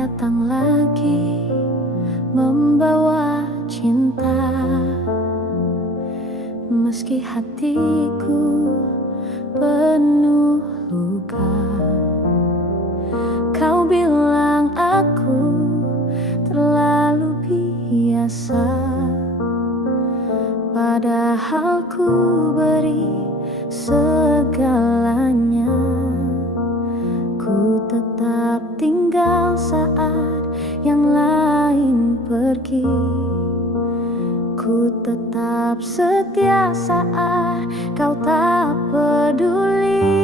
datang lagi membawa cinta. Meski hatiku penuh luka, kau bilang aku terlalu biasa, padahal ku beri segalanya. Ku tetap tinggal saat yang lain pergi, ku tetap setia saat kau tak peduli.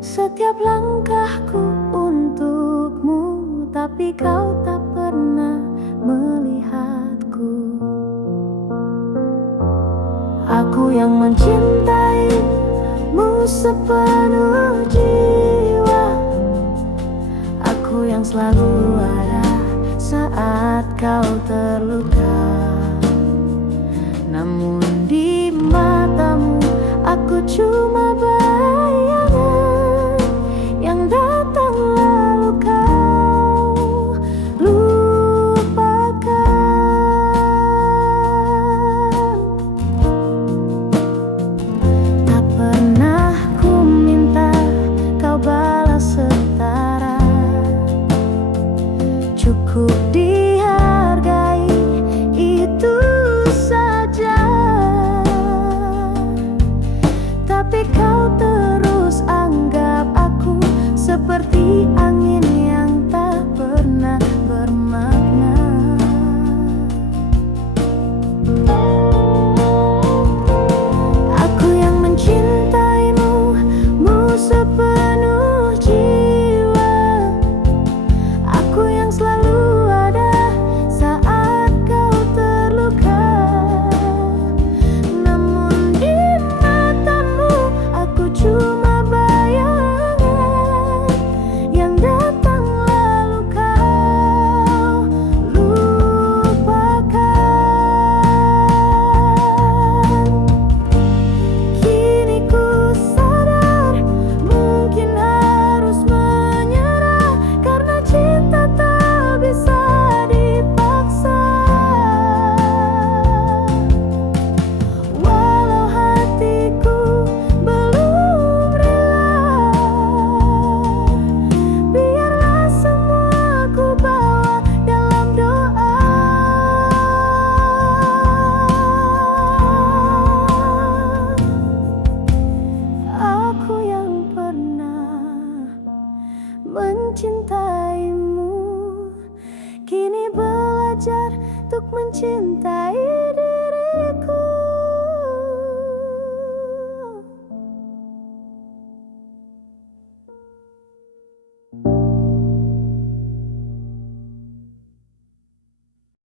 Setiap langkahku untukmu, tapi kau tak pernah melihatku. Aku yang mencintaimu sepenuh jiwa, aku yang selalu ada saat kau terluka. Namun di matamu aku cuma bayangan yang datang lalu kau lupakan. Tak pernah ku minta kau balas setara, cukup dihargai itu saja. Tapi kau terus anggap aku seperti angin yang tak pernah bermakna. Aku yang mencintaimu sepenuh jiwa, aku yang selalu ada saat kau terluka. Namun di matamu aku cuma bayangan yang datang lalu kau lupakan. Kini ku sadar mungkin harus menyerah, karena cinta tak bisa dipaksa. Walau hatiku belum rela, biarlah semua ku bawa dalam doa. Aku yang pernah mencintaimu, kini belajar untuk mencintai dirimu.